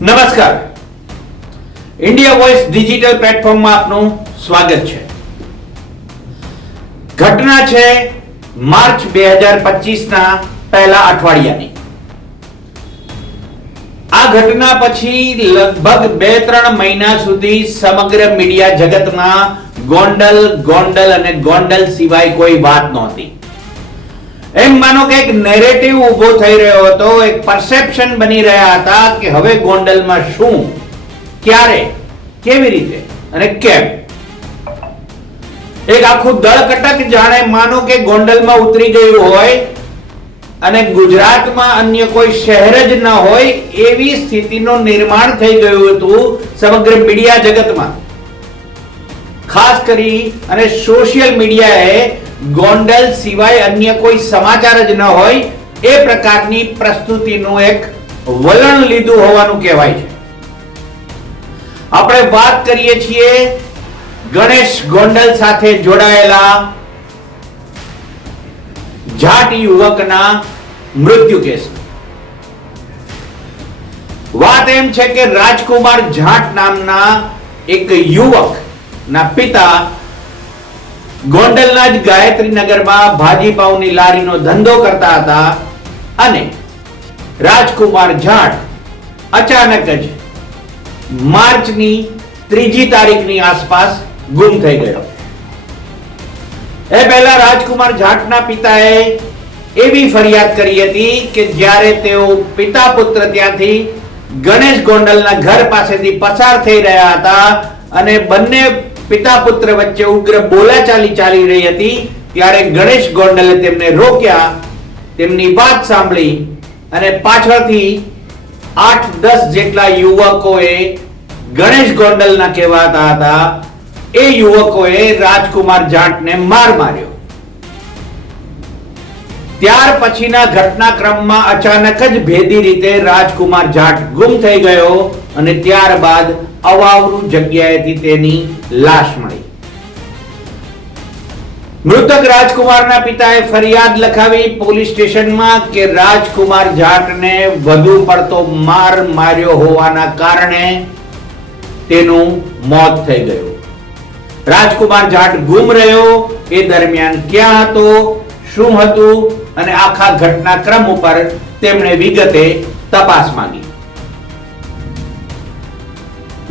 નમસ્કાર, India voice digital પ્લેટફોર્મમાં આપનું સ્વાગત છે. ઘટના છે માર્ચ 2025ના પહેલા અઠવાડિયાની. આ ઘટના પછી લગભગ 2-3 મહિના સુધી સમગ્ર મીડિયા જગતમાં ગોંડલ અને ગોંડલ સિવાય કોઈ વાત નહોતી. એમ માનો કે એક નેરેટિવ ઊભો થઈ રહ્યો હતો, એક પરસેપ્શન બની રહ્યા હતા કે હવે ગોંડલમાં શું, ક્યારે, કેવી રીતે અને કેમ. એક આખું દળ કટક જાણે માનો કે ગોંડલમાં ઉતરી ગયું હોય અને ગુજરાતમાં અન્ય કોઈ શહેર જ ન હોય એવી સ્થિતિનું નિર્માણ થઈ ગયું હતું સમગ્ર મીડિયા જગતમાં. ખાસ કરી અને સોશિયલ મીડિયાએ ગોંડલ સિવાય અન્ય કોઈ સમાચાર જ ન હોય એ પ્રકારની પ્રસ્તુતિનું એક વલણ લીધું હોવાનું કહેવાય છે. આપણે વાત કરીએ છીએ ગણેશ ગોંડલ સાથે જોડાયેલા જાટ યુવકના મૃત્યુ કેસ. વાત એમ છે કે રાજકુમાર જાટ નામના એક યુવક ના પિતા ગોંડલના જ ગાયત્રીનગરમાં ભાજીપાવની લારીનો ધંધો કરતા હતા અને રાજકુમાર જાટ અચાનક જ માર્ચની 3જી તારીખની આસપાસ ગુમ થઈ ગયો. એ પહેલા રાજકુમાર જાટના પિતાએ એવી ફરિયાદ કરી હતી કે જ્યારે તેઓ પિતા પુત્ર ત્યાંથી ગણેશ ગોંડલના ઘર પાસેથી પસાર થઈ રહ્યા હતા અને બંને પિતા પુત્ર વચ્ચે ઉગ્ર બોલાચાલી ચાલી રહી હતી ત્યારે ગણેશ ગોંડલે તેમને રોક્યા, તેમની વાત સાંભળી અને પાછળથી 8-10 જેટલા યુવકોએ ગણેશ ગોંડલના કહેવાતા હતા એ યુવકોએ રાજકુમાર જાટને માર માર્યો. ત્યાર પછીના ઘટનાક્રમમાં અચાનક જ ભેદી રીતે રાજકુમાર જાટ ગુમ થઈ ગયો અને ત્યારબાદ અવાવરૂ જગ્યાએથી તેની લાશ મળી. મૃતક રાજકુમારના પિતાએ ફરિયાદ લખાવી પોલીસ સ્ટેશનમાં કે રાજકુમાર જાટને વધુ પડતો માર માર્યો હોવાના કારણે તેનું મોત થઈ ગયું. રાજકુમાર જાટ ગુમ રહ્યો એ દરમિયાન ક્યાં હતો, શું હતું અને આખા ઘટનાક્રમ ઉપર તેમણે વિગતે તપાસ માંગી.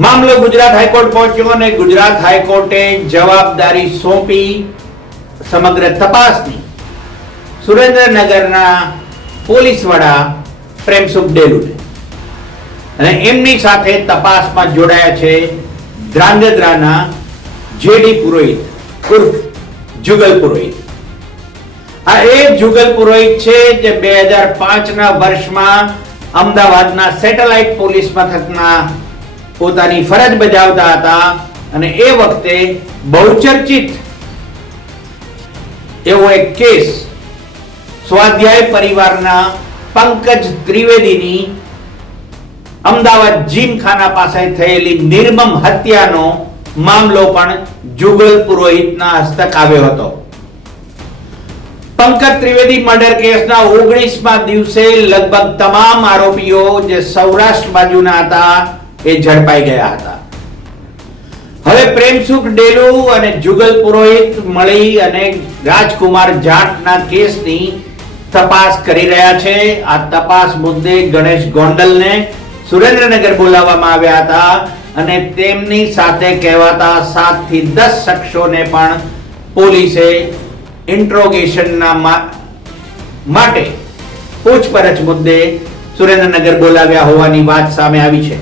મામલો ગુજરાત હાઈકોર્ટ પહોંચ્યો અને ગુજરાત હાઈકોર્ટે જવાબદારી સોંપી સમગ્ર તપાસની સુરેન્દ્રનગરના પોલીસ વડા પ્રેમસુખ ડેલુને. અને એમની સાથે તપાસમાં જોડાયા છે ધ્રાંગધ્રાના જેડી પુરોહિત ઉર્ફ જુગલ પુરોહિત. આ એ જુગલ પુરોહિત છે જે 2005ના વર્ષમાં અમદાવાદના સેટેલાઇટ પોલીસ મથકના પોતાની ફરજ બજાવતા હતા અને એ વખતે બહુચર્ચિત એવો એક કેસ સ્વાધ્યાય પરિવારના પંકજ ત્રિવેદીની અમદાવાદ જીમખાના પાસે થયેલી નિર્મમ હત્યાનો મામલો પણ જુગલ પુરોહિતના હસ્તક આવ્યો હતો. પંકજ ત્રિવેદી મર્ડર કેસના 19મા દિવસે લગભગ તમામ આરોપીઓ જે સૌરાષ્ટ્ર બાજુના હતા એ ઝડપાઈ ગયા હતા. હવે પ્રેમસુખ ડેલુ અને જુગલ પુરોહિત મળી અને રાજકુમાર જાટના કેસની તપાસ કરી રહ્યા છે. આ તપાસ મુદ્દે ગણેશ ગોંડલને સુરેન્દ્રનગર બોલાવવામાં આવ્યા હતા અને તેમની સાથે કહેવાતા 7 થી 10 શખ્સોને પણ પોલીસે ઇન્ટ્રોગેશનના માટે પૂછપરછ મુદ્દે સુરેન્દ્રનગર બોલાવ્યા હોવાની વાત સામે આવી છે.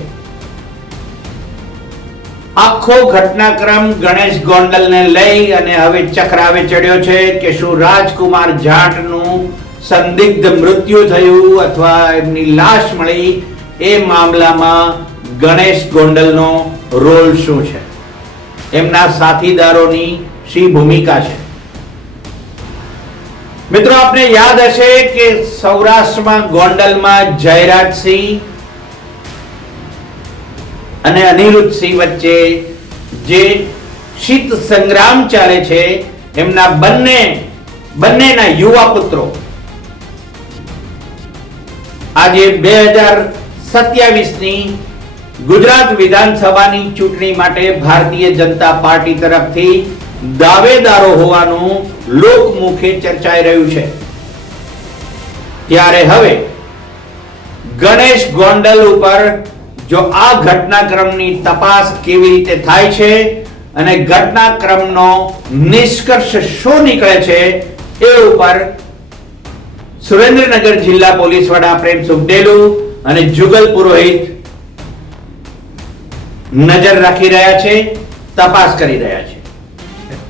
આખો ઘટનાક્રમ ગણેશ ગોંડલને લઈ અને હવે ચક્રાવે ચડ્યો છે કે શું રાજકુમાર જાટનું સંદિગ્ધ મૃત્યુ થયું અથવા એમની લાશ મળી એ મામલામાં ગણેશ ગોંડલનો રોલ શું છે, એમના સાથીદારોની શી ભૂમિકા છે. મિત્રો, આપને યાદ હશે કે સૌરાષ્ટ્રમાં ગોંડલમાં જયરાજસિંહ અને અનિરુદ્ધસિંહ વચ્ચે જે શીત સંગ્રામ ચાલે છે એમના બંનેના યુવા પુત્રો આજે 2027ની ગુજરાત વિધાનસભાની ચૂંટણી માટે ભારતીય જનતા પાર્ટી તરફથી દાવેદારો હોવાનું લોકમુખે ચર્ચાઈ રહ્યું છે. ત્યારે હવે ગણેશ ગોંડલ ઉપર જો આ ઘટનાક્રમની તપાસ કેવી રીતે થાય છે અને ઘટનાક્રમનો નિષ્કર્ષ શું નીકળે છે એ ઉપર સુરેન્દ્રનગર જિલ્લા પોલીસ વડા પ્રેમ સુખડેલુ અને જુગલ પુરોહિત નજર રાખી રહ્યા છે, તપાસ કરી રહ્યા છે.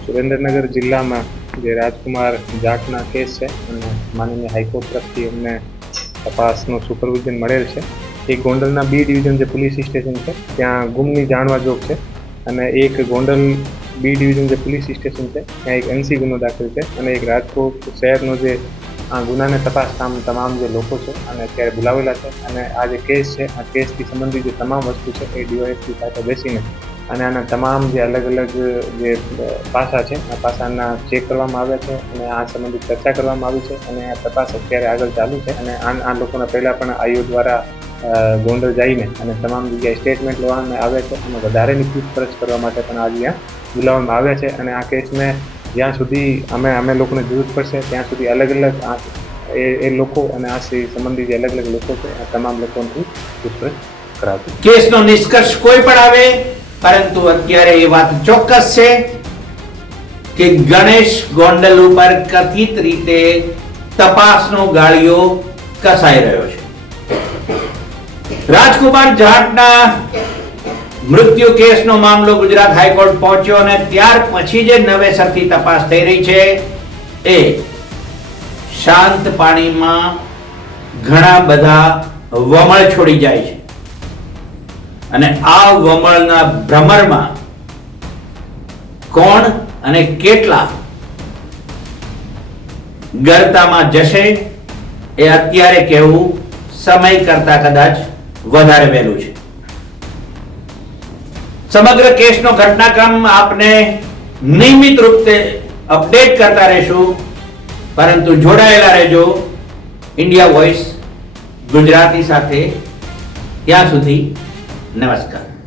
સુરેન્દ્રનગર જિલ્લામાં જે રાજકુમાર જાટના કેસ છે અને માનનીય હાઈકોર્ટ તરફથી એમને તપાસનું સુપરવિઝન મળેલ છે. એક ગોંડલના બી ડિવિઝન જે પોલીસ સ્ટેશન છે ત્યાં ગુમની જાણવા જોગ છે અને એક ગોંડલ બી ડિવિઝન જે પોલીસ સ્ટેશન છે ત્યાં એક એનસી ગુનો દાખલ છે અને એક રાજકોટ શહેરનો જે આ ગુનાને તપાસ તમામ જે લોકો છે અને અત્યારે બોલાવેલા છે અને આ જે કેસ છે આ કેસથી સંબંધિત જે તમામ વસ્તુ છે એ ડીવાયએસપી સાથે બેસીને અને આના તમામ જે અલગ અલગ જે પાસા છે આ પાસાના ચેક કરવામાં આવ્યા છે અને આ સંબંધિત ચર્ચા કરવામાં આવી છે અને આ તપાસ અત્યારે આગળ ચાલુ છે. અને આ લોકોના પહેલાં પણ આઈઓ દ્વારા ગોંડલ જઈને અને તમામ જગ્યાએ સ્ટેટમેન્ટ લેવામાં આવ્યા છે અને વધારેની પૂછપરછ કરવા માટે પણ આ જ્યાં બોલાવવામાં આવ્યા છે. અને આ કેસને જ્યાં સુધી અમે લોકોને જરૂર પડશે ત્યાં સુધી અલગ અલગ એ લોકો અને આ સંબંધિત જે અલગ અલગ લોકો છે આ તમામ લોકોની પૂછપરછ કરાવશે. કેસનો નિષ્કર્ષ કોઈ પણ આવે, પરંતુ અત્યારે એ વાત ચોક્કસ છે કે ગણેશ ગોંડલ ઉપર કથિત રીતે તપાસનો ગાળિયો કસાઈ રહ્યો છે. રાજકુમાર જાટના મૃત્યુ કેસનો મામલો ગુજરાત હાઈકોર્ટ પહોંચ્યો અને ત્યાર પછી જે નવેસરથી તપાસ થઈ રહી છે એ શાંત પાણીમાં ઘણા બધા વમળ છોડી જાય છે અને આ વમળના ભ્રમરમાં કોણ અને કેટલા ગરતામાં જશે એ અત્યારે કહેવું સમય કરતા કદાચ વધારે વહેલું છે. સમગ્ર કેસનો ઘટનાક્રમ આપને નિયમિત રૂપે અપડેટ કરતા રહેશું, પરંતુ જોડાયેલા રહેજો ઇન્ડિયા વોઇસ ગુજરાતી સાથે. ત્યાં સુધી નમસ્કાર.